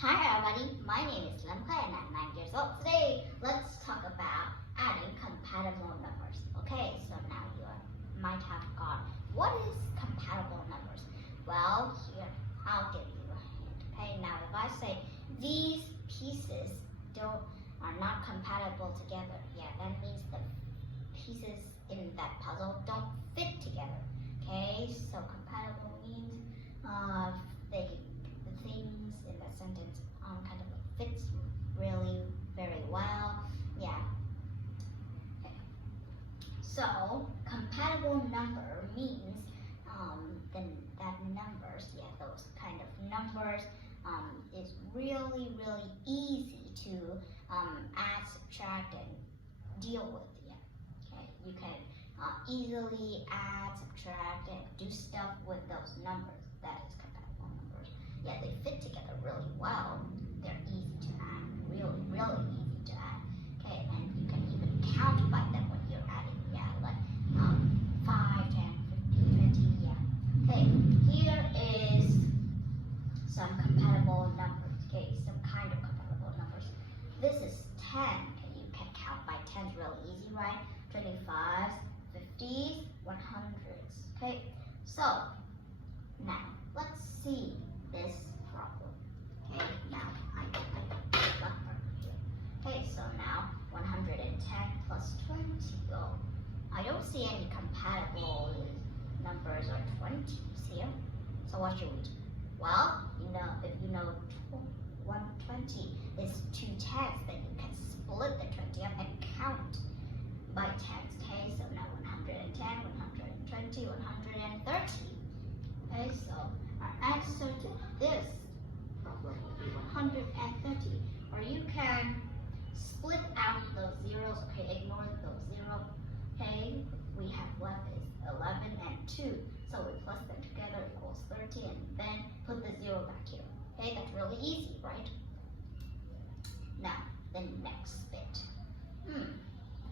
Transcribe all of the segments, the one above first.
Hi everybody, my name is Minh Khuê and I'm 9 years old. Today, let's talk about adding compatible numbers. Okay, so now you might have got, what is compatible numbers? Well, here, I'll give you a hint. Okay, now if I say these pieces are not compatible together, yeah, that means the pieces in that puzzle don't fit together. Okay, so compatible means the things in that sentence kind of fits really very well. Yeah. Okay. So compatible number means that numbers, yeah, those kind of numbers is really easy to add, subtract, and deal with. Yeah. Okay. You can easily add, subtract, and do stuff with those numbers. That is compatible numbers. Yeah, they fit together really well. They're easy to add, really easy to add. Okay, and you can even count by them when you're adding. Yeah, like 5, 10, 15, 20. Yeah. Okay, here is some compatible numbers. Okay, some kind of compatible numbers. This is 10. Okay, you can count by 10s really easy, right? 25s, 50s, 100s. Okay, so now let's see this problem. Okay, now I got here. Okay, so now 110 plus 20. Oh, I don't see any compatible numbers or 20s here. So what should we do? Well, if you know 120 is 2 10s, then you can split the 20 up and count by 10s. Okay, so now 110, 120, 130. Okay, so our answer to this problem will be 130. Or you can split out those zeros. Okay, ignore those zeros. Okay, we have left is 11 and 2. So we plus them together equals 30, and then put the 0 back here. Okay, that's really easy, right? Now, the next bit.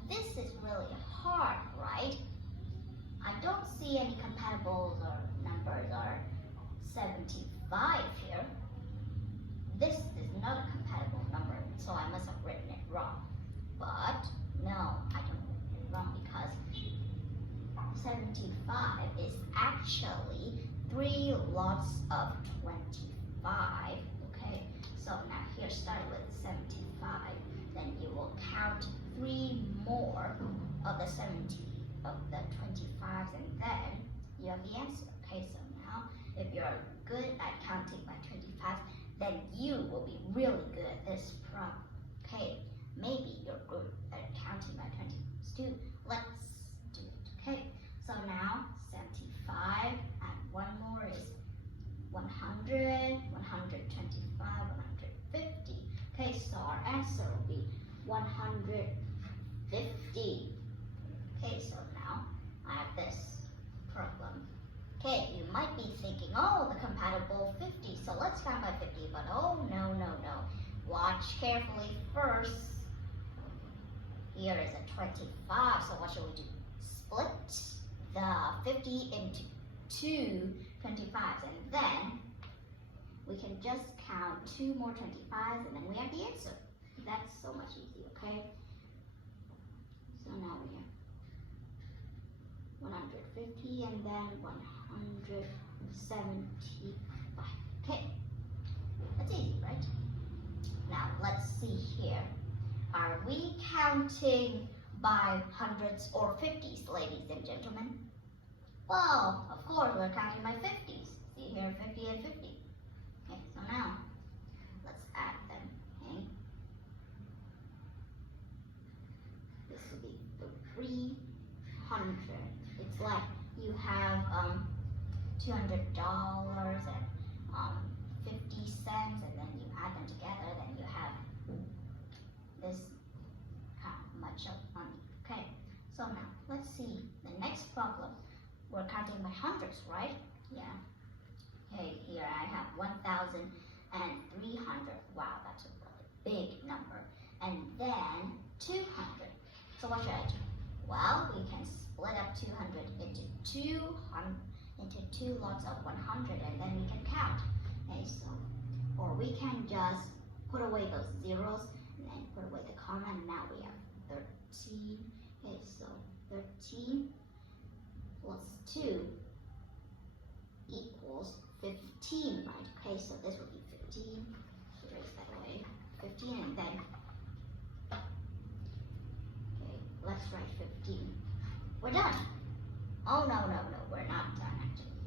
This is really hard, right? I don't see any compatibles or numbers or 75 here. This is not a compatible number, so I must have written it wrong. But no, I don't write it wrong because 75 is actually 3 lots of 25. Okay, so now here start with 75, then you will count 3 more of the 70 of the 25s, and then you have the answer. Okay, so now if you're good at counting by 25s, then you will be really good at this problem. Okay, maybe you're good at counting by 20s too. Let's do it. Okay, so now 75 and one more is 100, 125, 150. Okay, so our answer will be 150. Okay, so now I have this problem. Okay, you might be thinking, oh, the compatible 50, so let's count by 50, but oh, no. Watch carefully first. Here is a 25, so what should we do? Split the 50 into 2 25s, and then we can just count 2 more 25s, and then we have the answer. That's so much easier, okay? So now we have 150 and then 175. Okay, that's easy, right? Now let's see here. Are we counting by hundreds or 50s, ladies and gentlemen? Well, of course we're counting by 50s. See here, 50 and 50. Okay, so now let's add them. Okay, this will be 300. It's like you have $200 and 50 cents, and then you add them together, then you have this much of money. Okay, so now let's see the next problem. We're counting by hundreds, right? Yeah. Okay, here I have 1,300. Wow, that's a really big number. And then 200. So what should I do? Well, we can split up 200 into 2 lots of 100, and then we can count. Okay, so or we can just put away those zeros and then put away the comma, and now we have 13. Okay, so 13 plus 2 equals 15, right? Okay, so this would be 15. Erase that away. 15, and then, okay, let's write 15. We're done. Oh, no, we're not done actually.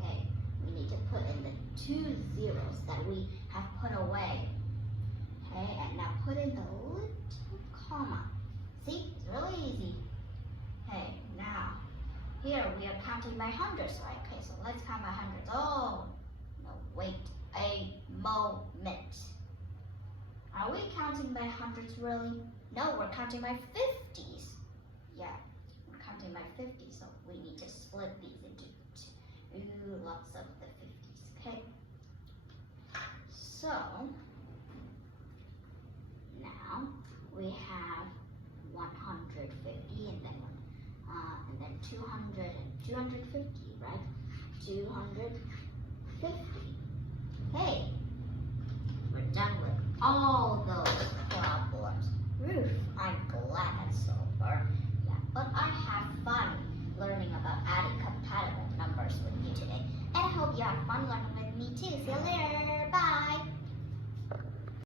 Okay, we need to put in the 2 zeros that we have put away. Okay, and now put in the little comma. See, it's really easy. Okay, now, here we are counting by hundreds, right? Okay, so let's count by hundreds. Oh, no, wait a moment. Are we counting by hundreds really? No, we're counting by 50s. Yeah, we're counting by 50s, so we need to split these into lots of the 50s, okay? So, now we have 150 and then 200 and 250, right? 250. Okay, we're done with all those